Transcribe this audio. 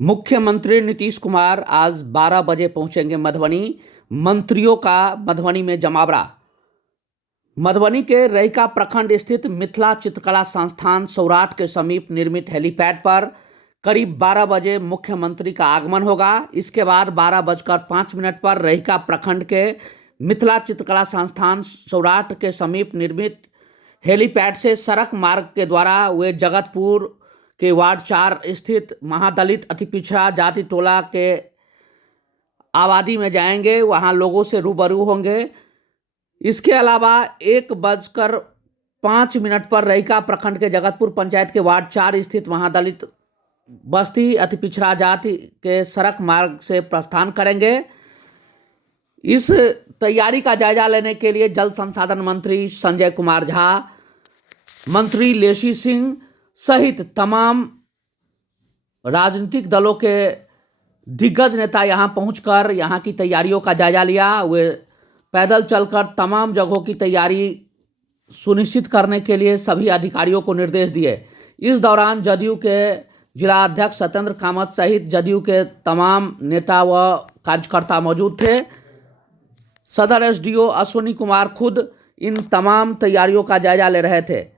मुख्यमंत्री नीतीश कुमार आज 12 बजे पहुंचेंगे मधुबनी। मंत्रियों का मधुबनी में जमावड़ा। मधुबनी के रहिका प्रखंड स्थित मिथिला चित्रकला संस्थान सौराठ के समीप निर्मित हेलीपैड पर करीब 12 बजे मुख्यमंत्री का आगमन होगा। इसके बाद 12:05 पर रहिका प्रखंड के मिथिला चित्रकला संस्थान सौराठ के समीप निर्मित हेलीपैड से सड़क मार्ग के द्वारा वे जगतपुर के वार्ड 4 स्थित महादलित अति पिछड़ा जाति टोला के आबादी में जाएंगे, वहां लोगों से रूबरू होंगे। इसके अलावा 1:05 पर रहिका प्रखंड के जगतपुर पंचायत के वार्ड 4 स्थित महादलित बस्ती अति पिछड़ा जाति के सड़क मार्ग से प्रस्थान करेंगे। इस तैयारी का जायजा लेने के लिए जल संसाधन मंत्री संजय कुमार झा, मंत्री लेसी सिंह सहित तमाम राजनीतिक दलों के दिग्गज नेता यहां पहुंचकर यहां की तैयारियों का जायजा लिया। वे पैदल चलकर तमाम जगहों की तैयारी सुनिश्चित करने के लिए सभी अधिकारियों को निर्देश दिए। इस दौरान जदयू के जिला अध्यक्ष सत्येंद्र कामत सहित जदयू के तमाम नेता व कार्यकर्ता मौजूद थे। सदर एसडीओ अश्विनी कुमार खुद इन तमाम तैयारियों का जायजा ले रहे थे।